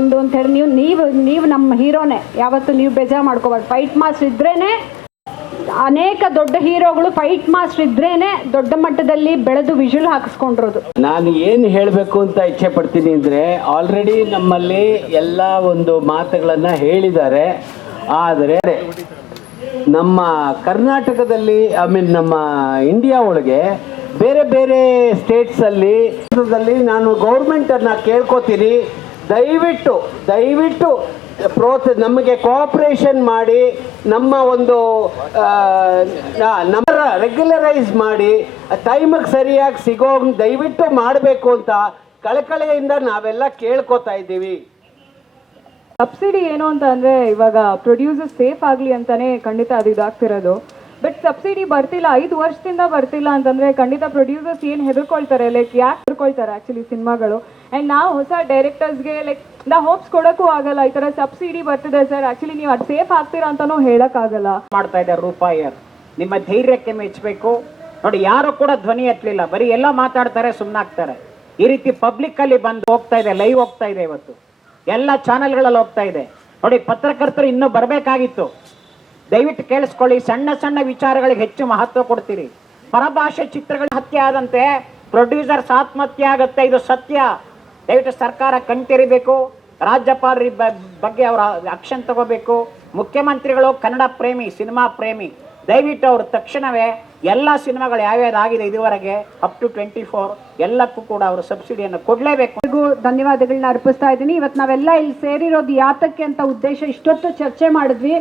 ಒಂದು ಅಂತ ಹೇಳಿ ನೀವು ನೀವು ನೀವು ನಮ್ಮ ಹೀರೋನೇ. ಯಾವತ್ತು ನೀವು ಬೇಜಾರು ಮಾಡ್ಕೋಬಾರ್ದು. ಫೈಟ್ ಮಾಸ್ಟರ್ ಇದ್ರೇನೆ ಅನೇಕ ದೊಡ್ಡ ಹೀರೋಗಳು ಫೈಟ್ ಮಾಸ್ಟರ್ ಇದ್ರೇನೆ ದೊಡ್ಡ ಮಟ್ಟದಲ್ಲಿ ಬೆಳೆದು ವಿಜುಲ್ ಹಾಕಿಸ್ಕೊಂಡಿರೋದು. ನಾನು ಏನು ಹೇಳಬೇಕು ಅಂತ ಇಚ್ಛೆ ಪಡ್ತೀನಿ ಅಂದರೆ ಆಲ್ರೆಡಿ ನಮ್ಮಲ್ಲಿ ಎಲ್ಲ ಒಂದು ಮಾತುಗಳನ್ನು ಹೇಳಿದ್ದಾರೆ. ಆದರೆ ನಮ್ಮ ಕರ್ನಾಟಕದಲ್ಲಿ ಐ ಮೀನ್ ನಮ್ಮ ಇಂಡಿಯಾ ಒಳಗೆ ಬೇರೆ ಬೇರೆ ಸ್ಟೇಟ್ಸಲ್ಲಿ ನಾನು ಗೌರ್ಮೆಂಟನ್ನು ಕೇಳ್ಕೊತೀನಿ. ದಯವಿಟ್ಟು ದಯವಿಟ್ಟು ಪ್ರೋತ್ಸ, ನಮಗೆ ಕೋಆಪ್ರೇಷನ್ ಮಾಡಿ, ನಮ್ಮ ಒಂದು ನಮ್ಮ ರೆಗ್ಯುಲರೈಸ್ ಮಾಡಿ ಟೈಮಿಗೆ ಸರಿಯಾಗಿ ಸಿಗೋ ದಯವಿಟ್ಟು ಮಾಡಬೇಕು ಅಂತ ಕಳಕಳಿಯಿಂದ ನಾವೆಲ್ಲ ಕೇಳ್ಕೊತಾ ಇದ್ದೀವಿ. ಸಬ್ಸಿಡಿ ಏನು ಅಂತ ಅಂದರೆ ಇವಾಗ ಪ್ರೊಡ್ಯೂಸರ್ ಸೇಫ್ ಆಗಲಿ ಅಂತಲೇ ಖಂಡಿತ ಅದು ಇದಾಗ್ತಿರೋದು. ಬಟ್ ಸಬ್ಸಿಡಿ ಬರ್ತಿಲ್ಲ, ಐದು ವರ್ಷದಿಂದ ಬರ್ತಿಲ್ಲ ಅಂತಂದ್ರೆ ಖಂಡಿತ ಪ್ರೊಡ್ಯೂಸರ್ಸ್ ಏನು ಹೆದರ್ಕೊಳ್ತಾರೆ ಲೈಕ್ ಯಾಕೆ ಹೆದರ್ಕೊಳ್ತಾರೆ ಆಕ್ಚುಲಿ ಸಿನಿಮಾಗಳು? ಆ್ಯಂಡ್ ನಾವು ಹೊಸ ಡೈರೆಕ್ಟರ್ಸ್ಗೆ ಲೈಕ್ ನಾ ಹೋಪ್ಸ್ ಕೊಡೋಕ್ಕೂ ಆಗಲ್ಲ, ಈ ತರ ಸಬ್ಸಿಡಿ ಬರ್ತಿದೆ ಸರ್ ಆಕ್ಚುಲಿ ನೀವು ಅದು ಸೇಫ್ ಆಗ್ತೀರಾ ಅಂತಾನೂ ಹೇಳೋಕ್ಕಾಗಲ್ಲ. ಮಾಡ್ತಾ ಇದ್ದಾರೆ ರೂಪಾಯರ್ ನಿಮ್ಮ ಧೈರ್ಯಕ್ಕೆ ಮೆಚ್ಚಬೇಕು ನೋಡಿ, ಯಾರು ಕೂಡ ಧ್ವನಿ ಎತ್ತಲಿಲ್ಲ. ಬರೀ ಎಲ್ಲ ಮಾತಾಡ್ತಾರೆ ಸುಮ್ಮನಾಗ್ತಾರೆ ಈ ರೀತಿ ಪಬ್ಲಿಕ್ ಅಲ್ಲಿ ಬಂದು ಹೋಗ್ತಾ ಇದೆ ಲೈವ್ ಹೋಗ್ತಾ ಇದೆ ಇವತ್ತು. ಎಲ್ಲ ಚಾನೆಲ್ಗಳಲ್ಲಿ ಹೋಗ್ತಾ ಇದೆ. ನೋಡಿ, ಪತ್ರಕರ್ತರು ಇನ್ನೂ ಬರಬೇಕಾಗಿತ್ತು. ದಯವಿಟ್ಟು ಕೇಳಿಸ್ಕೊಳ್ಳಿ, ಸಣ್ಣ ಸಣ್ಣ ವಿಚಾರಗಳಿಗೆ ಹೆಚ್ಚು ಮಹತ್ವ ಕೊಡ್ತೀರಿ. ಪರಭಾಷೆ ಚಿತ್ರಗಳ ಹತ್ಯೆ ಆದಂತೆ ಪ್ರೊಡ್ಯೂಸರ್ಸ್ ಆತ್ಮಹತ್ಯೆ ಆಗುತ್ತೆ, ಇದು ಸತ್ಯ. ದಯವಿಟ್ಟು ಸರ್ಕಾರ ಕಣ್ತೆರಿಬೇಕು, ರಾಜ್ಯಪಾಲರ ಬಗ್ಗೆ ಅವರ ಆಕ್ಷನ್ ತಗೋಬೇಕು. ಮುಖ್ಯಮಂತ್ರಿಗಳು ಕನ್ನಡ ಪ್ರೇಮಿ, ಸಿನಿಮಾ ಪ್ರೇಮಿ. ದಯವಿಟ್ಟು ಅವರು ತಕ್ಷಣವೇ ಎಲ್ಲ ಸಿನಿಮಾಗಳು ಯಾವ್ಯಾವ್ದಾಗಿದೆ ಇದುವರೆಗೆ? ಅಪ್ ಟು ಟ್ವೆಂಟಿ ಫೋರ್ ಎಲ್ಲಕ್ಕೂ ಕೂಡ ಅವರು ಸಬ್ಸಿಡಿಯನ್ನು ಕೊಡಲೇಬೇಕು. ಧನ್ಯವಾದಗಳನ್ನ ಅರ್ಪಿಸ್ತಾ ಇದ್ದೀನಿ. ಇವತ್ತು ನಾವೆಲ್ಲ ಇಲ್ಲಿ ಸೇರಿರೋದು ಯಾತಕ್ಕೆ ಅಂತ ಉದ್ದೇಶ ಇಷ್ಟೊತ್ತು ಚರ್ಚೆ ಮಾಡಿದ್ವಿ.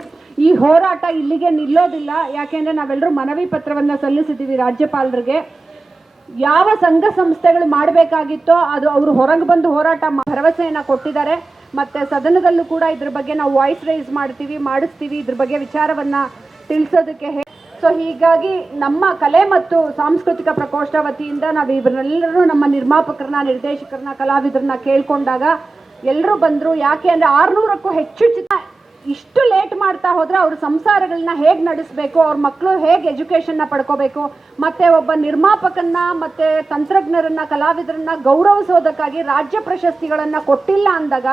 ಈ ಹೋರಾಟ ಇಲ್ಲಿಗೆ ನಿಲ್ಲೋದಿಲ್ಲ. ಯಾಕೆಂದ್ರೆ ನಾವೆಲ್ಲರೂ ಮನವಿ ಪತ್ರವನ್ನು ಸಲ್ಲಿಸಿದ್ದೀವಿ ರಾಜ್ಯಪಾಲರಿಗೆ. ಯಾವ ಸಂಘ ಸಂಸ್ಥೆಗಳು ಮಾಡಬೇಕಾಗಿತ್ತೋ ಅದು ಅವರು ಹೊರಗೆ ಬಂದು ಹೋರಾಟ ಭರವಸೆಯನ್ನ ಕೊಟ್ಟಿದ್ದಾರೆ. ಮತ್ತು ಸದನದಲ್ಲೂ ಕೂಡ ಇದ್ರ ಬಗ್ಗೆ ನಾವು ವಾಯ್ಸ್ ರೈಸ್ ಮಾಡ್ತೀವಿ, ಮಾಡಿಸ್ತೀವಿ. ಇದ್ರ ಬಗ್ಗೆ ವಿಚಾರವನ್ನು ತಿಳಿಸೋದಕ್ಕೆ ಸೊ ಹೀಗಾಗಿ ನಮ್ಮ ಕಲೆ ಮತ್ತು ಸಾಂಸ್ಕೃತಿಕ ಪ್ರಕೋಷ್ಠ ವತಿಯಿಂದ ನಾವು ಇವರೆಲ್ಲರೂ ನಮ್ಮ ನಿರ್ಮಾಪಕರನ್ನ, ನಿರ್ದೇಶಕರನ್ನ, ಕಲಾವಿದರನ್ನ ಕೇಳ್ಕೊಂಡಾಗ ಎಲ್ಲರೂ ಬಂದರು. ಯಾಕೆ ಅಂದರೆ ಆರುನೂರಕ್ಕೂ ಹೆಚ್ಚು ಚಿತ್ರ ಇಷ್ಟು ಲೇಟ್ ಮಾಡ್ತಾ ಹೋದರೆ ಅವ್ರ ಸಂಸಾರಗಳನ್ನ ಹೇಗೆ ನಡೆಸಬೇಕು, ಅವ್ರ ಮಕ್ಕಳು ಹೇಗೆ ಎಜುಕೇಷನ್ನ ಪಡ್ಕೋಬೇಕು, ಮತ್ತೆ ಒಬ್ಬ ನಿರ್ಮಾಪಕನ್ನ, ಮತ್ತೆ ತಂತ್ರಜ್ಞರನ್ನ, ಕಲಾವಿದರನ್ನ ಗೌರವಿಸೋದಕ್ಕಾಗಿ ರಾಜ್ಯ ಪ್ರಶಸ್ತಿಗಳನ್ನು ಕೊಟ್ಟಿಲ್ಲ ಅಂದಾಗ,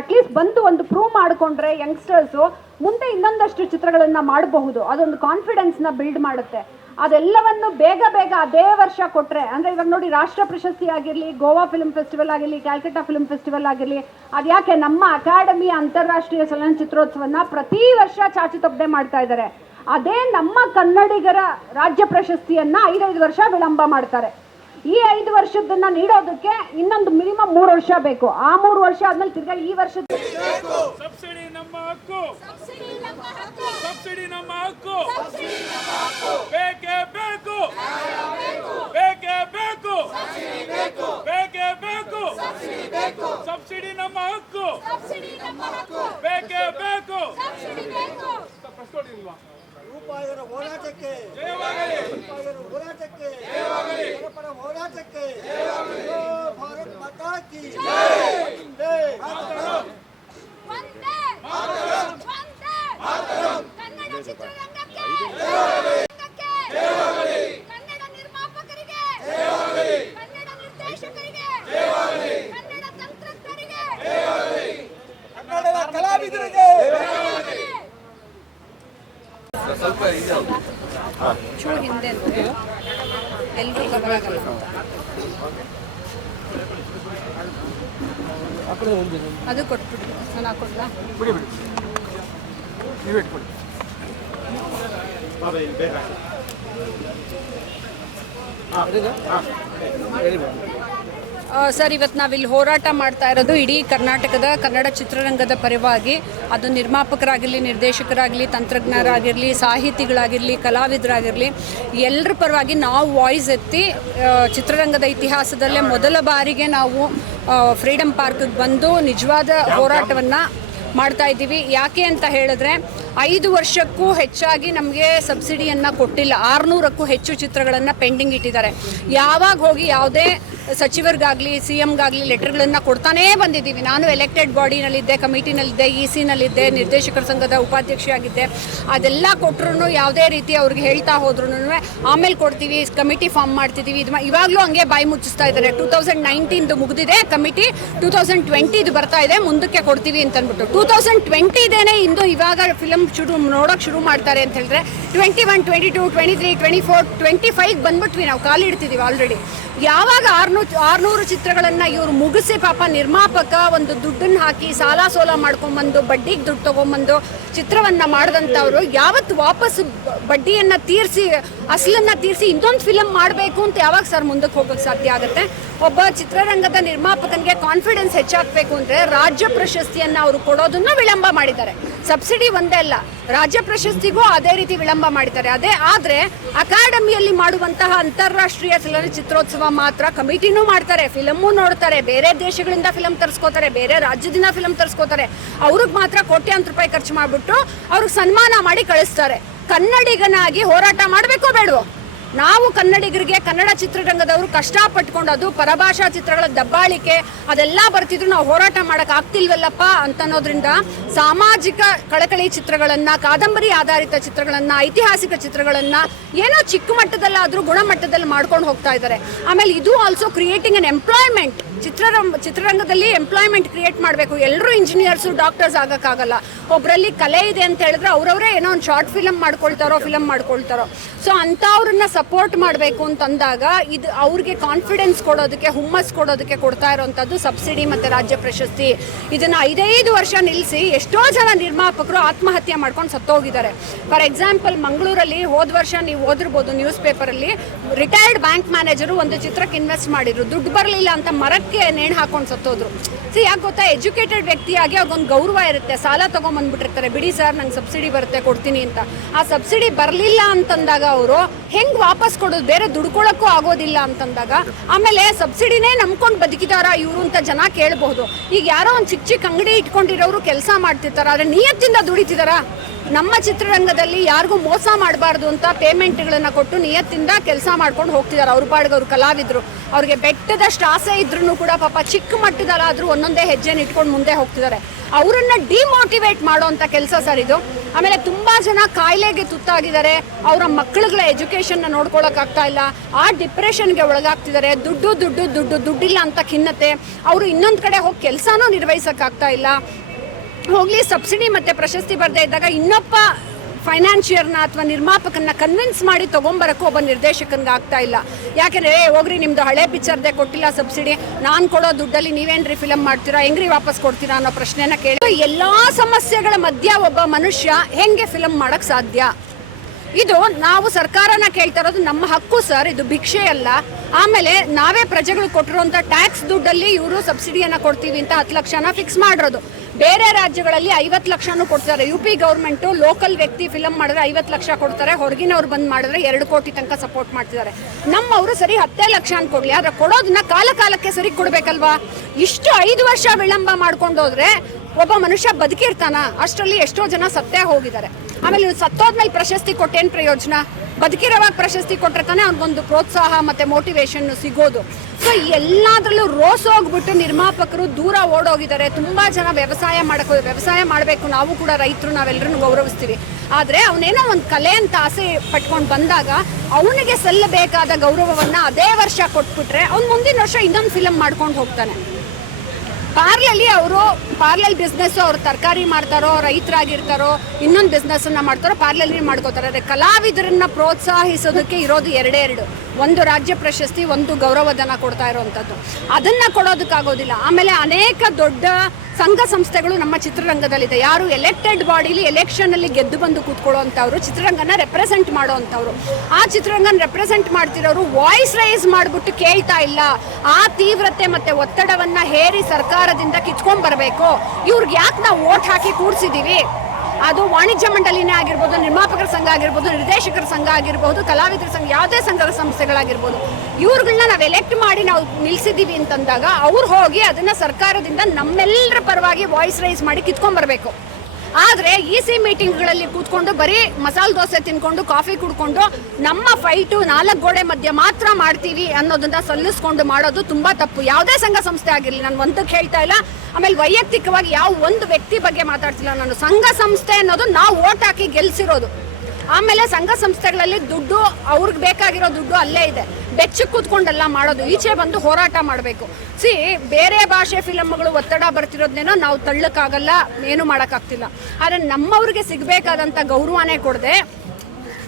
ಅಟ್ಲೀಸ್ಟ್ ಬಂದು ಒಂದು ಪ್ರೂವ್ ಮಾಡಿಕೊಂಡ್ರೆ ಯಂಗ್ಸ್ಟರ್ಸು ಮುಂದೆ ಇನ್ನೊಂದಷ್ಟು ಚಿತ್ರಗಳನ್ನ ಮಾಡಬಹುದು. ಅದೊಂದು ಕಾನ್ಫಿಡೆನ್ಸ್ನ ಬಿಲ್ಡ್ ಮಾಡುತ್ತೆ. ಅದೆಲ್ಲವನ್ನು ಬೇಗ ಬೇಗ ಅದೇ ವರ್ಷ ಕೊಟ್ರೆ, ಅಂದ್ರೆ ಇವಾಗ ನೋಡಿ ರಾಷ್ಟ್ರ ಪ್ರಶಸ್ತಿ ಆಗಿರಲಿ, ಗೋವಾ ಫಿಲ್ಮ್ ಫೆಸ್ಟಿವಲ್ ಆಗಿರಲಿ ಕ್ಯಾಲ್ಕಟಾ ಫಿಲ್ಮ್ ಫೆಸ್ಟಿವಲ್ ಆಗಿರಲಿ, ಅದ್ಯಾಕೆ ನಮ್ಮ ಅಕಾಡೆಮಿ ಅಂತಾರಾಷ್ಟ್ರೀಯ ಚಲನಚಿತ್ರೋತ್ಸವನ ಪ್ರತಿ ವರ್ಷ ಚಾಚು ತಪ್ಪದೆ ಮಾಡ್ತಾ ಇದ್ದಾರೆ. ಅದೇ ನಮ್ಮ ಕನ್ನಡಿಗರ ರಾಜ್ಯ ಪ್ರಶಸ್ತಿಯನ್ನ ಐದೈದು ವರ್ಷ ವಿಳಂಬ ಮಾಡ್ತಾರೆ. ಈ ಐದು ವರ್ಷದನ್ನ ನೀಡೋದಕ್ಕೆ ಇನ್ನೊಂದು ಮಿನಿಮಮ್ ಮೂರು ವರ್ಷ ಬೇಕು. ಆ ಮೂರು ವರ್ಷ ಆದ್ಮೇಲೆ ತಿರ್ಗಾ ಈ ವರ್ಷದ ಸಬ್ಸಿಡಿ ನಮ್ಮ ಹಕ್ಕು. ಸಬ್ಸಿಡಿ ನಮ್ಮ ಹಕ್ಕು. ಬೇಕೇ ಬೇಕು. ಬೇಕೇ ಬೇಕು. ಬೇಕೇ. ಬೇಕು ಸಬ್ಸಿಡಿ ನಮ್ಮ ಹಕ್ಕು. ಬೇಕೇ ಬೇಕು. ಪ್ರಶ್ನೆ ಇಲ್ವಾ? ರೂಪಾಯರ ಹೋರಾಟಕ್ಕೆ ಜಯವಾಗಲಿ ರೂಪಾಯರ ಹೋರಾಟಕ್ಕೆ ಜನಪರ ಹೋರಾಟಕ್ಕೆ ಓ ಭಾರತ್ ಮಾತಾ ಕಿ ವಂದೇ ವಂದೇ ವಂದೇ ಕನ್ನಡ ಚಿತ್ರರಂಗಕ್ಕೆ ಸರ್ ಇವತ್ತು ನಾವಿಲ್ಲಿ ಹೋರಾಟ ಮಾಡ್ತಾ ಇರೋದು ಇಡೀ ಕರ್ನಾಟಕದ ಕನ್ನಡ ಚಿತ್ರರಂಗದ ಪರವಾಗಿ. ಅದು ನಿರ್ಮಾಪಕರಾಗಿರಲಿ ನಿರ್ದೇಶಕರಾಗಲಿ ತಂತ್ರಜ್ಞರಾಗಿರಲಿ, ಸಾಹಿತಿಗಳಾಗಿರಲಿ, ಕಲಾವಿದರಾಗಿರಲಿ ಎಲ್ಲರ ಪರವಾಗಿ ನಾವು ವಾಯ್ಸ್ ಎತ್ತಿ ಚಿತ್ರರಂಗದ ಇತಿಹಾಸದಲ್ಲೇ ಮೊದಲ ಬಾರಿಗೆ ನಾವು ಫ್ರೀಡಮ್ ಪಾರ್ಕ್ಗೆ ಬಂದು ನಿಜವಾದ ಹೋರಾಟವನ್ನು ಮಾಡ್ತಾ ಇದ್ದೀವಿ. ಯಾಕೆ ಅಂತ ಹೇಳಿದ್ರೆ ಐದು ವರ್ಷಕ್ಕೂ ಹೆಚ್ಚಾಗಿ ನಮಗೆ ಸಬ್ಸಿಡಿಯನ್ನು ಕೊಟ್ಟಿಲ್ಲ. ಆರುನೂರಕ್ಕೂ ಹೆಚ್ಚು ಚಿತ್ರಗಳನ್ನು ಪೆಂಡಿಂಗ್ ಇಟ್ಟಿದ್ದಾರೆ. ಯಾವಾಗ ಹೋಗಿ ಯಾವುದೇ ಸಚಿವರಿಗಾಗಲಿ ಸಿ ಎಮ್ಗಾಗಲಿ ಲೆಟರ್ಗಳನ್ನು ಕೊಡ್ತಾನೇ ಬಂದಿದ್ದೀವಿ. ನಾನು ಎಲೆಕ್ಟೆಡ್ ಬಾಡಿನಲ್ಲಿದ್ದೆ, ಕಮಿಟಿನಲ್ಲಿದ್ದೆ ಇ ಸಿನಲ್ಲಿದ್ದೆ ನಿರ್ದೇಶಕರ ಸಂಘದ ಉಪಾಧ್ಯಕ್ಷೆಯಾಗಿದ್ದೆ. ಅದೆಲ್ಲ ಕೊಟ್ಟರು ಯಾವುದೇ ರೀತಿ ಅವ್ರಿಗೆ ಹೇಳ್ತಾ ಹೋದ್ರೂ ಆಮೇಲೆ ಕೊಡ್ತೀವಿ, ಕಮಿಟಿ ಫಾರ್ಮ್ ಮಾಡ್ತಿದ್ದೀವಿ. ಇದು ಇವಾಗಲೂ ಹಂಗೆ ಬಾಯಿ ಮುಚ್ಚಿಸ್ತಾ ಇದ್ದಾರೆ. ಟೂ ತೌಸಂಡ್ ನೈನ್ಟೀನ್ದು ಮುಗಿದಿದೆ, ಕಮಿಟಿ. ಟೂ ತೌಸಂಡ್ ಟ್ವೆಂಟಿದು ಬರ್ತಾ ಇದೆ, ಮುಂದಕ್ಕೆ ಕೊಡ್ತೀವಿ ಅಂತ ಅಂದ್ಬಿಟ್ಟು ಟೂ ತೌಸಂಡ್ ಟ್ವೆಂಟಿದೇನೆ ಇಂದು ಇವಾಗ ಫಿಲಮ್ ಶುರು, ನೋಡೋಕೆ ಶುರು ಮಾಡ್ತಾರೆ ಅಂತ ಹೇಳಿದ್ರೆ twenty one twenty two twenty three twenty four twenty five ಬಂದ್ಬಿಟ್ವಿ ನಾವು ಕಾಲಿಡ್ತಿದ್ದೀವಿ ಆಲ್ರೆಡಿ ಯಾವಾಗ ಆರ್ನೂರು ಆರ್ನೂರು ಚಿತ್ರಗಳನ್ನು ಇವರು ಮುಗಿಸಿ ಪಾಪ ನಿರ್ಮಾಪಕ ಒಂದು ದುಡ್ಡನ್ನು ಹಾಕಿ ಸಾಲ ಸೋಲ ಮಾಡ್ಕೊಂಬಂದು, ಬಡ್ಡಿಗೆ ದುಡ್ಡು ತೊಗೊಂಬಂದು ಚಿತ್ರವನ್ನು ಮಾಡಿದಂಥವ್ರು, ಯಾವತ್ತು ವಾಪಸ್ ಬಡ್ಡಿಯನ್ನು ತೀರಿಸಿ, ಅಸಲನ್ನು ತೀರಿಸಿ ಇನ್ನೊಂದು ಫಿಲಮ್ ಮಾಡಬೇಕು ಅಂತ ಯಾವಾಗ ಸರ್ ಮುಂದಕ್ಕೆ ಹೋಗೋಕ್ಕೆ ಸಾಧ್ಯ ಆಗುತ್ತೆ? ಒಬ್ಬ ಚಿತ್ರರಂಗದ ನಿರ್ಮಾಪಕನಿಗೆ ಕಾನ್ಫಿಡೆನ್ಸ್ ಹೆಚ್ಚಾಗಬೇಕು ಅಂದರೆ ರಾಜ್ಯ ಪ್ರಶಸ್ತಿಯನ್ನು ಅವರು ಕೊಡೋದನ್ನು ವಿಳಂಬ ಮಾಡಿದ್ದಾರೆ. ಸಬ್ಸಿಡಿ ಒಂದೇ ಅಲ್ಲ, ರಾಜ್ಯ ಪ್ರಶಸ್ತಿಗೂ ಅದೇ ರೀತಿ ವಿಳಂಬ ಮಾಡಿದ್ದಾರೆ. ಅದೇ ಆದರೆ ಅಕಾಡೆಮಿಯಲ್ಲಿ ಮಾಡುವಂತಹ ಅಂತಾರಾಷ್ಟ್ರೀಯ ಚಲನಚಿತ್ರೋತ್ಸವ ಮಾತ್ರ ಕಮಿಟಿನೂ ಮಾಡ್ತಾರೆ, ಫಿಲಮು ನೋಡ್ತಾರೆ, ಬೇರೆ ದೇಶಗಳಿಂದ ಫಿಲಮ್ ತರಿಸ್ಕೋತಾರೆ, ಬೇರೆ ರಾಜ್ಯದಿಂದ ಫಿಲಮ್ ತರಿಸ್ಕೋತಾರೆ. ಅವ್ರಿಗೆ ಮಾತ್ರ ಕೋಟ್ಯಾಂತರ ರೂಪಾಯಿ ಖರ್ಚು ಮಾಡಿಬಿಟ್ಟು ಅವ್ರಿಗೆ ಸನ್ಮಾನ ಮಾಡಿ ಕಳಿಸ್ತಾರೆ. ಕನ್ನಡಿಗನಾಗಿ ಹೋರಾಟ ಮಾಡಬೇಕೋ ಬೇಡವೋ? ನಾವು ಕನ್ನಡಿಗರಿಗೆ ಕನ್ನಡ ಚಿತ್ರರಂಗದವರು ಕಷ್ಟಪಟ್ಕೊಂಡು ಅದು ಪರಭಾಷಾ ಚಿತ್ರಗಳ ದಬ್ಬಾಳಿಕೆ ಅದೆಲ್ಲ ಬರ್ತಿದ್ರು, ನಾವು ಹೋರಾಟ ಮಾಡೋಕೆ ಆಗ್ತಿಲ್ವಲ್ಲಪ್ಪ ಅಂತ ಅನ್ನೋದ್ರಿಂದ ಸಾಮಾಜಿಕ ಕಳಕಳಿ ಚಿತ್ರಗಳನ್ನ, ಕಾದಂಬರಿ ಆಧಾರಿತ ಚಿತ್ರಗಳನ್ನ, ಐತಿಹಾಸಿಕ ಚಿತ್ರಗಳನ್ನ ಏನೋ ಚಿಕ್ಕ ಮಟ್ಟದಲ್ಲಾದರೂ ಗುಣಮಟ್ಟದಲ್ಲಿ ಮಾಡ್ಕೊಂಡು ಹೋಗ್ತಾ ಇದ್ದಾರೆ. ಆಮೇಲೆ ಇದು ಆಲ್ಸೋ ಕ್ರಿಯೇಟಿಂಗ್ ಅನ್ ಎಂಪ್ಲಾಯ್ಮೆಂಟ್ ಚಿತ್ರರಂಗ, ಚಿತ್ರರಂಗದಲ್ಲಿ ಎಂಪ್ಲಾಯ್ಮೆಂಟ್ ಕ್ರಿಯೇಟ್ ಮಾಡಬೇಕು. ಎಲ್ಲರೂ ಇಂಜಿನಿಯರ್ಸು ಡಾಕ್ಟರ್ಸ್ ಆಗೋಕ್ಕಾಗಲ್ಲ. ಒಬ್ಬರಲ್ಲಿ ಕಲೆ ಇದೆ ಅಂತ ಹೇಳಿದ್ರೆ ಅವರವರೇ ಏನೋ ಒಂದು ಶಾರ್ಟ್ ಫಿಲಮ್ ಮಾಡ್ಕೊಳ್ತಾರೋ ಫಿಲಮ್ ಮಾಡ್ಕೊಳ್ತಾರೋ. ಸೊ ಅಂಥವ್ರನ್ನ ಸಪೋರ್ಟ್ ಮಾಡಬೇಕು ಅಂತಂದಾಗ ಇದು ಅವ್ರಿಗೆ ಕಾನ್ಫಿಡೆನ್ಸ್ ಕೊಡೋದಕ್ಕೆ, ಹುಮ್ಮಸ್ ಕೊಡೋದಕ್ಕೆ ಕೊಡ್ತಾ ಇರೋವಂಥದ್ದು ಸಬ್ಸಿಡಿ ಮತ್ತು ರಾಜ್ಯ ಪ್ರಶಸ್ತಿ. ಇದನ್ನು ಐದೈದು ವರ್ಷ ನಿಲ್ಲಿಸಿ ಎಷ್ಟೋ ಜನ ನಿರ್ಮಾಪಕರು ಆತ್ಮಹತ್ಯೆ ಮಾಡ್ಕೊಂಡು ಸತ್ತೋಗಿದ್ದಾರೆ. ಫಾರ್ ಎಕ್ಸಾಂಪಲ್ ಮಂಗಳೂರಲ್ಲಿ ಹೋದ ವರ್ಷ ನೀವು ಓದಿರ್ಬೋದು ನ್ಯೂಸ್ ಪೇಪರಲ್ಲಿ ರಿಟೈರ್ಡ್ ಬ್ಯಾಂಕ್ ಮ್ಯಾನೇಜರು ಒಂದು ಚಿತ್ರಕ್ಕೆ ಇನ್ವೆಸ್ಟ್ ಮಾಡಿದ್ರು. ದುಡ್ಡು ಬರಲಿಲ್ಲ ಅಂತ ಮರಕ್ಕೆ ನೇಣು ಹಾಕೊಂಡು ಸತ್ತೋದ್ರು. ಸಿ ಯಾಕೆ ಗೊತ್ತಾ? ಎಜುಕೇಟೆಡ್ ವ್ಯಕ್ತಿಯಾಗಿ ಅವ್ರಿಗೊಂದು ಗೌರವ ಇರುತ್ತೆ. ಸಾಲ ತೊಗೊಂಬಂದ್ಬಿಟ್ಟಿರ್ತಾರೆ. ಬಿಡಿ ಸರ್, ನಂಗೆ ಸಬ್ಸಿಡಿ ಬರುತ್ತೆ, ಕೊಡ್ತೀನಿ ಅಂತ. ಆ ಸಬ್ಸಿಡಿ ಬರಲಿಲ್ಲ ಅಂತಂದಾಗ ಅವರು ಹೆಂಗೆ ವಾಪಸ್ ಕೊಡೋದು? ಬೇರೆ ದುಡ್ಕೊಳಕ್ಕೂ ಆಗೋದಿಲ್ಲ ಅಂತಂದಾಗ ಆಮೇಲೆ ಸಬ್ಸಿಡಿನೇ ನಂಬ್ಕೊಂಡು ಬದುಕಿದಾರ ಇವರು ಅಂತ ಜನ ಕೇಳಬಹುದು. ಈಗ ಯಾರೋ ಒಂದು ಚಿಕ್ಕ ಚಿಕ್ಕ ಅಂಗಡಿ ಇಟ್ಕೊಂಡಿರೋರು ಕೆಲಸ ಮಾಡ್ತಿರ್ತಾರ. ಆದರೆ ನಿಯತ್ತಿಂದ ದುಡಿತಿದಾರ? ನಮ್ಮ ಚಿತ್ರರಂಗದಲ್ಲಿ ಯಾರಿಗೂ ಮೋಸ ಮಾಡಬಾರ್ದು ಅಂತ ಪೇಮೆಂಟ್ಗಳನ್ನು ಕೊಟ್ಟು ನಿಯತ್ತಿಂದ ಕೆಲಸ ಮಾಡ್ಕೊಂಡು ಹೋಗ್ತಿದ್ದಾರೆ. ಅವ್ರ ಪಾಡ್ಗೆ ಅವ್ರು ಕಲಾವಿದ್ರು. ಅವ್ರಿಗೆ ಬೆಟ್ಟದಷ್ಟು ಆಸೆ ಇದ್ರೂ ಕೂಡ ಪಾಪ ಚಿಕ್ಕ ಮಟ್ಟದಲ್ಲಾದರೂ ಒಂದೊಂದೇ ಹೆಜ್ಜೆನ ಇಟ್ಕೊಂಡು ಮುಂದೆ ಹೋಗ್ತಿದ್ದಾರೆ. ಅವರನ್ನ ಡಿಮೋಟಿವೇಟ್ ಮಾಡೋವಂಥ ಕೆಲಸ ಸರ್ ಇದು. ಆಮೇಲೆ ತುಂಬ ಜನ ಕಾಯಿಲೆಗೆ ತುತ್ತಾಗಿದ್ದಾರೆ. ಅವರ ಮಕ್ಕಳುಗಳ ಎಜುಕೇಷನ್ನ ನೋಡ್ಕೊಳಕ್ಕಾಗ್ತಾ ಇಲ್ಲ. ಆ ಡಿಪ್ರೆಷನ್ಗೆ ಒಳಗಾಗ್ತಿದ್ದಾರೆ. ದುಡ್ಡು ದುಡ್ಡು ದುಡ್ಡು, ದುಡ್ಡಿಲ್ಲ ಅಂತ ಖಿನ್ನತೆ. ಅವರು ಇನ್ನೊಂದು ಕಡೆ ಹೋಗಿ ಕೆಲಸನೂ ನಿರ್ವಹಿಸೋಕ್ಕಾಗ್ತಾ ಇಲ್ಲ. ಹೋಗ್ಲಿ, ಸಬ್ಸಿಡಿ ಮತ್ತೆ ಪ್ರಶಸ್ತಿ ಬರ್ದೇ ಇದ್ದಾಗ ಇನ್ನೊಬ್ಬ ಫೈನಾನ್ಷಿಯರ್ನ ಅಥವಾ ನಿರ್ಮಾಪಕನ್ನ ಕನ್ವಿನ್ಸ್ ಮಾಡಿ ತೊಗೊಂಬರಕ್ಕೂ ಒಬ್ಬ ನಿರ್ದೇಶಕನಿಗೆ ಆಗ್ತಾ ಇಲ್ಲ. ಯಾಕೆಂದರೆ, ಏ, ಹೋಗ್ರಿ, ನಿಮ್ದು ಹಳೆ ಪಿಕ್ಚರ್ದೇ ಕೊಟ್ಟಿಲ್ಲ ಸಬ್ಸಿಡಿ. ನಾನು ಕೊಡೋ ದುಡ್ಡಲ್ಲಿ ನೀವೇನ್ರಿ ಫಿಲಮ್ ಮಾಡ್ತೀರಾ? ಹೆಂಗ್ರಿ ವಾಪಸ್ ಕೊಡ್ತೀರಾ? ಅನ್ನೋ ಪ್ರಶ್ನೆನ ಕೇಳಿ, ಎಲ್ಲ ಸಮಸ್ಯೆಗಳ ಮಧ್ಯ ಒಬ್ಬ ಮನುಷ್ಯ ಹೆಂಗೆ ಫಿಲಮ್ ಮಾಡೋಕ್ಕೆ ಸಾಧ್ಯ? ಇದು ನಾವು ಸರ್ಕಾರನ ಕೇಳ್ತಾ ಇರೋದು ನಮ್ಮ ಹಕ್ಕು ಸರ್, ಇದು ಭಿಕ್ಷೆ ಅಲ್ಲ. ಆಮೇಲೆ ನಾವೇ ಪ್ರಜೆಗಳು ಕೊಟ್ಟಿರುವಂತ ಟ್ಯಾಕ್ಸ್ ದುಡ್ಡಲ್ಲಿ ಇವರು ಸಬ್ಸಿಡಿಯನ್ನ ಕೊಡ್ತೀವಿ ಅಂತ ಹತ್ತು ಲಕ್ಷನ ಫಿಕ್ಸ್ ಮಾಡಿರೋದು. ಬೇರೆ ರಾಜ್ಯಗಳಲ್ಲಿ ಐವತ್ತು ಲಕ್ಷನೂ ಕೊಡ್ತಾರೆ. ಯು ಪಿ ಗೌರ್ಮೆಂಟು ಲೋಕಲ್ ವ್ಯಕ್ತಿ ಫಿಲಮ್ ಮಾಡಿದ್ರೆ ಐವತ್ತು ಲಕ್ಷ ಕೊಡ್ತಾರೆ. ಹೊರಗಿನವ್ರು ಬಂದು ಮಾಡಿದ್ರೆ ಎರಡು ಕೋಟಿ ತನಕ ಸಪೋರ್ಟ್ ಮಾಡ್ತಿದ್ದಾರೆ. ನಮ್ಮವರು ಸರಿ ಹತ್ತೇ ಲಕ್ಷ ಅಂತ ಕೊಡ್ಲಿ ಆದರೆ ಕೊಡೋದನ್ನ ಕಾಲ ಕಾಲಕ್ಕೆ ಸರಿ ಕೊಡಬೇಕಲ್ವಾ? ಇಷ್ಟು ಐದು ವರ್ಷ ವಿಳಂಬ ಮಾಡ್ಕೊಂಡು ಹೋದ್ರೆ ಒಬ್ಬ ಮನುಷ್ಯ ಬದುಕಿರ್ತಾನ? ಅಷ್ಟರಲ್ಲಿ ಎಷ್ಟೋ ಜನ ಸತ್ತೇ ಹೋಗಿದ್ದಾರೆ. ಆಮೇಲೆ ಸತ್ತೋದ್ಮೇಲೆ ಪ್ರಶಸ್ತಿ ಕೊಟ್ಟೇನು ಪ್ರಯೋಜನ? ಬದುಕಿರೋವಾಗ ಪ್ರಶಸ್ತಿ ಕೊಟ್ಟರೆ ತಾನೇ ಅವ್ನಿಗೊಂದು ಪ್ರೋತ್ಸಾಹ ಮತ್ತು ಮೋಟಿವೇಶನ್ ಸಿಗೋದು. ಸೊ ಎಲ್ಲದರಲ್ಲೂ ರೋಸ್ ಹೋಗ್ಬಿಟ್ಟು ನಿರ್ಮಾಪಕರು ದೂರ ಓಡೋಗಿದ್ದಾರೆ. ತುಂಬ ಜನ ವ್ಯವಸಾಯ ಮಾಡಕ್ ವ್ಯವಸಾಯ ಮಾಡಬೇಕು. ನಾವು ಕೂಡ ರೈತರು ನಾವೆಲ್ಲರೂ ಗೌರವಿಸ್ತೀವಿ. ಆದರೆ ಅವನೇನೋ ಒಂದು ಕಲೆ ಅಂತ ಆಸೆ ಪಟ್ಕೊಂಡು ಬಂದಾಗ ಅವನಿಗೆ ಸಲ್ಲಬೇಕಾದ ಗೌರವವನ್ನು ಅದೇ ವರ್ಷ ಕೊಟ್ಬಿಟ್ರೆ ಅವ್ನು ಮುಂದಿನ ವರ್ಷ ಇನ್ನೊಂದು ಫಿಲಮ್ ಮಾಡ್ಕೊಂಡು ಹೋಗ್ತಾನೆ. ಪಾರ್ಲಲ್ಲಿ ಅವರು ಪಾರ್ಲಲ್ ಬಿಸ್ನೆಸ್ ಅವ್ರು ತರಕಾರಿ ಮಾಡ್ತಾರೋ, ರೈತರಾಗಿರ್ತಾರೋ, ಇನ್ನೊಂದು ಬಿಸ್ನೆಸ್ ಅನ್ನ ಮಾಡ್ತಾರೋ ಪಾರ್ಲಲ್ಲಿ ಮಾಡ್ಕೋತಾರೆ. ಅದೇ ಕಲಾವಿದರನ್ನ ಪ್ರೋತ್ಸಾಹಿಸೋದಕ್ಕೆ ಇರೋದು ಎರಡೇ ಎರಡು. ಒಂದು ರಾಜ್ಯ ಪ್ರಶಸ್ತಿ, ಒಂದು ಗೌರವಧನ ಕೊಡ್ತಾ ಇರೋವಂಥದ್ದು ಅದನ್ನ ಕೊಡೋದಕ್ಕಾಗೋದಿಲ್ಲ. ಆಮೇಲೆ ಅನೇಕ ದೊಡ್ಡ ಸಂಘ ಸಂಸ್ಥೆಗಳು ನಮ್ಮ ಚಿತ್ರರಂಗದಲ್ಲಿದೆ. ಯಾರು ಎಲೆಕ್ಟೆಡ್ ಬಾಡಿಲಿ ಎಲೆಕ್ಷನಲ್ಲಿ ಗೆದ್ದು ಬಂದು ಕೂತ್ಕೊಳ್ಳೋವಂಥವ್ರು ಚಿತ್ರರಂಗನ ರೆಪ್ರೆಸೆಂಟ್ ಮಾಡೋವಂಥವ್ರು ಆ ಚಿತ್ರರಂಗನ ರೆಪ್ರೆಸೆಂಟ್ ಮಾಡ್ತಿರೋರು ವಾಯ್ಸ್ ರೈಸ್ ಮಾಡಿಬಿಟ್ಟು ಕೇಳ್ತಾ ಇಲ್ಲ. ಆ ತೀವ್ರತೆ ಮತ್ತೆ ಒತ್ತಡವನ್ನ ಹೇರಿ ಸರ್ಕಾರದಿಂದ ಕಿತ್ಕೊಂಡ್ ಬರಬೇಕು. ಇವ್ರಿಗೆ ಯಾಕೆ ನಾವು ಓಟ್ ಹಾಕಿ ಕೂಡಿಸಿದ್ದೀವಿ ಅದು ವಾಣಿಜ್ಯ ಮಂಡಳಿನೇ ಆಗಿರ್ಬೋದು, ನಿರ್ಮಾಪಕರ ಸಂಘ ಆಗಿರ್ಬೋದು, ನಿರ್ದೇಶಕರ ಸಂಘ ಆಗಿರ್ಬೋದು, ಕಲಾವಿದರ ಸಂಘ, ಯಾವುದೇ ಸಂಘದ ಸಂಸ್ಥೆಗಳಾಗಿರ್ಬೋದು ಇವ್ರುಗಳನ್ನ ನಾವು ಎಲೆಕ್ಟ್ ಮಾಡಿ ನಾವು ನಿಲ್ಲಿಸಿದ್ದೀವಿ ಅಂತಂದಾಗ ಅವ್ರು ಹೋಗಿ ಅದನ್ನು ಸರ್ಕಾರದಿಂದ ನಮ್ಮೆಲ್ಲರ ಪರವಾಗಿ ವಾಯ್ಸ್ ರೈಸ್ ಮಾಡಿ ಕಿತ್ಕೊಂಡ್ ಬರಬೇಕು. ಆದರೆ ಇ ಸಿ ಮೀಟಿಂಗ್ಗಳಲ್ಲಿ ಕೂತ್ಕೊಂಡು ಬರೀ ಮಸಾಲೆ ದೋಸೆ ತಿನ್ಕೊಂಡು ಕಾಫಿ ಕುಡ್ಕೊಂಡು ನಮ್ಮ ಫೈಟು ನಾಲ್ಕು ಗೋಡೆ ಮಧ್ಯೆ ಮಾತ್ರ ಮಾಡ್ತೀವಿ ಅನ್ನೋದನ್ನ ಸಲ್ಲಿಸ್ಕೊಂಡು ಮಾಡೋದು ತುಂಬಾ ತಪ್ಪು. ಯಾವುದೇ ಸಂಘ ಸಂಸ್ಥೆ ಆಗಿರಲಿ, ನಾನು ಒಂದಕ್ಕೆ ಹೇಳ್ತಾ ಇಲ್ಲ. ಆಮೇಲೆ ವೈಯಕ್ತಿಕವಾಗಿ ಯಾವ ಒಂದು ವ್ಯಕ್ತಿ ಬಗ್ಗೆ ಮಾತಾಡ್ತಿಲ್ಲ ನಾನು. ಸಂಘ ಸಂಸ್ಥೆ ಅನ್ನೋದು ನಾವು ಓಟ್ ಹಾಕಿ ಗೆಲ್ಸಿರೋದು. ಆಮೇಲೆ ಸಂಘ ಸಂಸ್ಥೆಗಳಲ್ಲಿ ದುಡ್ಡು, ಅವ್ರಿಗೆ ಬೇಕಾಗಿರೋ ದುಡ್ಡು ಅಲ್ಲೇ ಇದೆ. ಬೆಚ್ಚ ಕೂತ್ಕೊಂಡೆಲ್ಲ ಮಾಡೋದು. ಈಚೆ ಬಂದು ಹೋರಾಟ ಮಾಡಬೇಕು. ಸಿ ಬೇರೆ ಭಾಷೆ ಫಿಲಮ್ಗಳು ಒತ್ತಡ ಬರ್ತಿರೋದನ್ನೇನೋ ನಾವು ತಳ್ಳಕ್ಕಾಗಲ್ಲ, ಏನು ಮಾಡೋಕ್ಕಾಗ್ತಿಲ್ಲ. ಆದರೆ ನಮ್ಮವ್ರಿಗೆ ಸಿಗಬೇಕಾದಂಥ ಗೌರವನೇ ಕೊಡದೆ,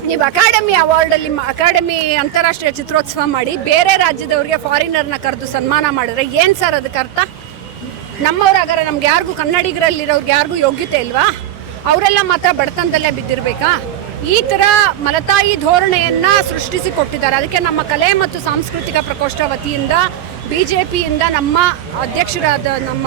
ನೀವು ಅಕಾಡೆಮಿ ಅವಾರ್ಡಲ್ಲಿ ಅಕಾಡೆಮಿ ಅಂತಾರಾಷ್ಟ್ರೀಯ ಚಿತ್ರೋತ್ಸವ ಮಾಡಿ ಬೇರೆ ರಾಜ್ಯದವ್ರಿಗೆ ಫಾರಿನರ್ನ ಕರೆದು ಸನ್ಮಾನ ಮಾಡಿದ್ರೆ ಏನು ಸರ್ ಅದಕ್ಕೆ ಅರ್ಥ? ನಮ್ಮವ್ರಾಗಾರೆ ನಮ್ಗೆ ಯಾರಿಗೂ ಕನ್ನಡಿಗರಲ್ಲಿರೋರ್ಗೆ ಯಾರಿಗೂ ಯೋಗ್ಯತೆ ಇಲ್ವಾ? ಅವರೆಲ್ಲ ಮಾತ್ರ ಬಡತನದಲ್ಲೇ ಬಿದ್ದಿರ್ಬೇಕಾ? ಈ ಥರ ಮಲತಾಯಿ ಧೋರಣೆಯನ್ನ ಸೃಷ್ಟಿಸಿ ಕೊಟ್ಟಿದ್ದಾರೆ ಅದಕ್ಕೆ ನಮ್ಮ ಕಲೆ ಮತ್ತು ಸಾಂಸ್ಕೃತಿಕ ಪ್ರಕೋಷ್ಠ ವತಿಯಿಂದ ಬಿ ಜೆ ಪಿಯಿಂದ ನಮ್ಮ ಅಧ್ಯಕ್ಷರಾದ, ನಮ್ಮ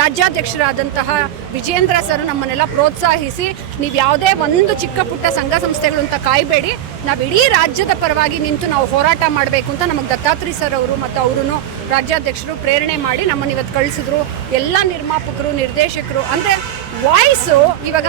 ರಾಜ್ಯಾಧ್ಯಕ್ಷರಾದಂತಹ ವಿಜೇಂದ್ರ ಸರ್ ನಮ್ಮನ್ನೆಲ್ಲ ಪ್ರೋತ್ಸಾಹಿಸಿ, ನೀವು ಯಾವುದೇ ಒಂದು ಚಿಕ್ಕ ಪುಟ್ಟ ಸಂಘ ಸಂಸ್ಥೆಗಳು ಅಂತ ಕಾಯಬೇಡಿ. ನಾವು ಇಡೀ ರಾಜ್ಯದ ಪರವಾಗಿ ನಿಂತು ನಾವು ಹೋರಾಟ ಮಾಡಬೇಕು ಅಂತ ನಮಗೆ ದತ್ತಾತ್ರಿ ಸರ್ ಅವರು ಮತ್ತು ಅವರು ರಾಜ್ಯಾಧ್ಯಕ್ಷರು ಪ್ರೇರಣೆ ಮಾಡಿ ನಮ್ಮನ್ನು ಇವತ್ತು ಕಳಿಸಿದ್ರು. ಎಲ್ಲ ನಿರ್ಮಾಪಕರು, ನಿರ್ದೇಶಕರು, ಅಂದರೆ ವಾಯ್ಸು, ಇವಾಗ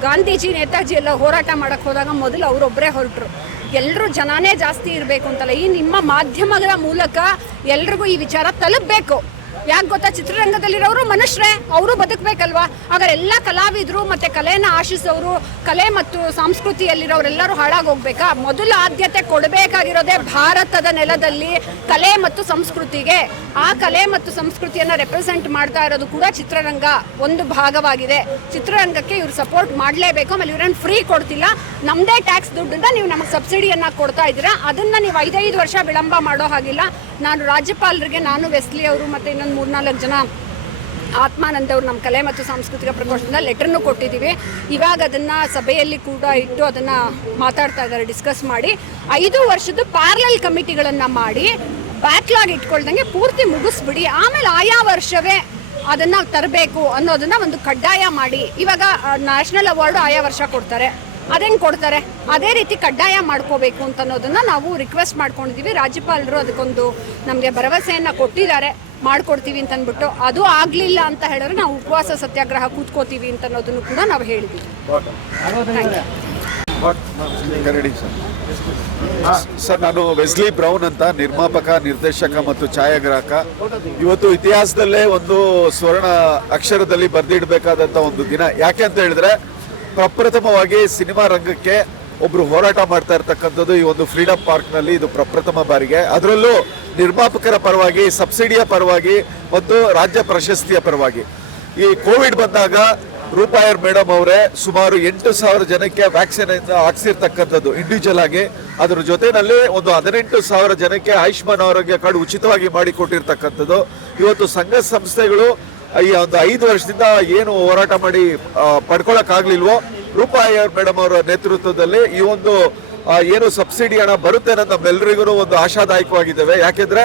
ಗಾಂಧೀಜಿ, ನೇತಾಜಿ ಎಲ್ಲ ಹೋರಾಟ ಮಾಡಕ್ಕೆ ಹೋದಾಗ ಮೊದಲು ಅವರೊಬ್ಬರೇ ಹೊರಟರು. ಎಲ್ಲರೂ ಜನಾನೇ ಜಾಸ್ತಿ ಇರಬೇಕು ಅಂತಲ್ಲ. ಈ ನಿಮ್ಮ ಮಾಧ್ಯಮಗಳ ಮೂಲಕ ಎಲ್ರಿಗೂ ಈ ವಿಚಾರ ತಲುಪಬೇಕು. ಯಾಕೆ ಗೊತ್ತಾ? ಚಿತ್ರರಂಗದಲ್ಲಿರೋರು ಮನುಷ್ಯರೇ, ಅವರು ಬದುಕಬೇಕಲ್ವಾ? ಹಾಗಾದ್ರೆ ಎಲ್ಲ ಕಲಾವಿದರು ಮತ್ತು ಕಲೆನ ಆಶಿಸೋರು, ಕಲೆ ಮತ್ತು ಸಂಸ್ಕೃತಿಯಲ್ಲಿರೋರೆಲ್ಲರೂ ಹಾಳಾಗಿ ಹೋಗ್ಬೇಕಾ ಮೊದಲ ಆದ್ಯತೆ ಕೊಡಬೇಕಾಗಿರೋದೇ ಭಾರತದ ನೆಲದಲ್ಲಿ ಕಲೆ ಮತ್ತು ಸಂಸ್ಕೃತಿಗೆ. ಆ ಕಲೆ ಮತ್ತು ಸಂಸ್ಕೃತಿಯನ್ನ ರೆಪ್ರೆಸೆಂಟ್ ಮಾಡ್ತಾ ಇರೋದು ಕೂಡ ಚಿತ್ರರಂಗ ಒಂದು ಭಾಗವಾಗಿದೆ. ಚಿತ್ರರಂಗಕ್ಕೆ ಇವ್ರು ಸಪೋರ್ಟ್ ಮಾಡಲೇಬೇಕು, ಆಮೇಲೆ ಇವ್ರೇನು ಫ್ರೀ ಕೊಡ್ತಿಲ್ಲ. ನಮ್ಮದೇ ಟ್ಯಾಕ್ಸ್ ದುಡ್ಡಿಂದ ನೀವು ನಮಗೆ ಸಬ್ಸಿಡಿಯನ್ನ ಕೊಡ್ತಾ ಇದ್ದೀರಾ, ಅದನ್ನ ನೀವು ಐದೈದು ವರ್ಷ ವಿಳಂಬ ಮಾಡೋ ಹಾಗಿಲ್ಲ. ನಾನು ರಾಜ್ಯಪಾಲರಿಗೆ, ನಾನು ವೆಸ್ಲಿ ಅವರು ಮತ್ತೆ ಇನ್ನೊಂದು ಮೂರ್ನಾಲ್ಕು ಜನ ಆತ್ಮಾನಂದ್ ಅವರು ನಮ್ಮ ಕಲೆ ಮತ್ತು ಸಾಂಸ್ಕೃತಿಕ ಪ್ರಕೋಷ್ಠದಿಂದ ಲೆಟರ್ನು ಕೊಟ್ಟಿದ್ದೀವಿ ಇವಾಗ ಅದನ್ನು ಸಭೆಯಲ್ಲಿ ಕೂಡ ಇಟ್ಟು ಅದನ್ನು ಮಾತಾಡ್ತಾ ಇದ್ದಾರೆ ಡಿಸ್ಕಸ್ ಮಾಡಿ. ಐದು ವರ್ಷದ ಪ್ಯಾರಲಲ್ ಕಮಿಟಿಗಳನ್ನು ಮಾಡಿ ಬ್ಯಾಕ್ಲಾಗ್ ಇಟ್ಕೊಳ್ದಂಗೆ ಪೂರ್ತಿ ಮುಗಿಸ್ಬಿಡಿ. ಆಮೇಲೆ ಆಯಾ ವರ್ಷವೇ ಅದನ್ನ ತರಬೇಕು ಅನ್ನೋದನ್ನ ಒಂದು ಕಡ್ಡಾಯ ಮಾಡಿ. ಇವಾಗ ನ್ಯಾಷನಲ್ ಅವಾರ್ಡು ಆಯಾ ವರ್ಷ ಕೊಡ್ತಾರೆ. ಅದೇನು ಕೊಡ್ತಾರೆ? ಅದೇ ರೀತಿ ಕಡ್ಡಾಯ ಮಾಡ್ಕೋಬೇಕು ಅಂತ ಅನ್ನೋದನ್ನು ನಾವು ರಿಕ್ವೆಸ್ಟ್ ಮಾಡ್ಕೊಂಡಿದ್ದೀವಿ ರಾಜ್ಯಪಾಲರು ಅದಕ್ಕೊಂದು ನಮಗೆ ಭರವಸೆಯನ್ನು ಕೊಟ್ಟಿದ್ದಾರೆ. ಮಾಡ್ಕೊಡ್ತೀವಿ ಅಂತ ಅಂದ್ಬಿಟ್ಟು ಅದು ಆಗಲಿಲ್ಲ ಅಂತ ಹೇಳಿದ್ರೆ ನಾವು ಉಪವಾಸ, ಸತ್ಯಾಗ್ರಹ ಕೂತ್ಕೋತೀವಿ ಅಂತ ಅನ್ನೋದನ್ನು ಕೂಡ ನಾವು ಹೇಳಿದ್ವಿ. ಸರ್. ನಾನು ವೆಸ್ಲಿ ಬ್ರೌನ್ ಅಂತ ನಿರ್ಮಾಪಕ, ನಿರ್ದೇಶಕ ಮತ್ತು ಛಾಯಾಗ್ರಾಹಕ. ಇವತ್ತು ಇತಿಹಾಸದಲ್ಲೇ ಒಂದು ಸ್ವರ್ಣ ಅಕ್ಷರದಲ್ಲಿ ಬರೆದಿಡಬೇಕಾದಂಥ ಒಂದು ದಿನ. ಯಾಕೆ ಅಂತ ಹೇಳಿದ್ರೆ ಪ್ರಪ್ರಥಮವಾಗಿ ಸಿನಿಮಾ ರಂಗಕ್ಕೆ ಒಬ್ರು ಹೋರಾಟ ಮಾಡ್ತಾ ಇರ್ತಕ್ಕಂಥದ್ದು ಈ ಒಂದು ಫ್ರೀಡಂ ಪಾರ್ಕ್ನಲ್ಲಿ ಇದು ಪ್ರಪ್ರಥಮ ಬಾರಿಗೆ. ಅದರಲ್ಲೂ ನಿರ್ಮಾಪಕರ ಪರವಾಗಿ, ಸಬ್ಸಿಡಿಯ ಪರವಾಗಿ ಮತ್ತು ರಾಜ್ಯ ಪ್ರಶಸ್ತಿಯ ಪರವಾಗಿ. ಈ ಕೋವಿಡ್ ಬಂದಾಗ ರೂಪಾಯರ್ ಮೇಡಮ್ ಅವರೇ ಸುಮಾರು ಎಂಟು ಸಾವಿರ ಜನಕ್ಕೆ ವ್ಯಾಕ್ಸಿನ್ ಹಾಕ್ಸಿರ್ತಕ್ಕಂಥದ್ದು ಇಂಡಿವಿಜುವಲ್ ಆಗಿ. ಅದರ ಜೊತೆಯಲ್ಲಿ ಒಂದು ಹದಿನೆಂಟು ಸಾವಿರ ಜನಕ್ಕೆ ಆಯುಷ್ಮಾನ್ ಆರೋಗ್ಯ ಕಾರ್ಡ್ ಉಚಿತವಾಗಿ ಮಾಡಿಕೊಟ್ಟಿರ್ತಕ್ಕಂಥದ್ದು. ಇವತ್ತು ಸಂಘ ಸಂಸ್ಥೆಗಳು ಈ ಒಂದು ಐದು ವರ್ಷದಿಂದ ಏನು ಹೋರಾಟ ಮಾಡಿ ಪಡ್ಕೊಳಕ್ಕಾಗ್ಲಿಲ್ವೋ ರೂಪಾಯರ್ ಮೇಡಮ್ ಅವರ ನೇತೃತ್ವದಲ್ಲಿ ಈ ಒಂದು ಏನು ಸಬ್ಸಿಡಿ ಹಣ ಬರುತ್ತೆ ಅನ್ನೋದು ನಮ್ಮೆಲ್ಲರಿಗೂ ಒಂದು ಆಶಾದಾಯಕವಾಗಿದ್ದೇವೆ. ಯಾಕೆಂದ್ರೆ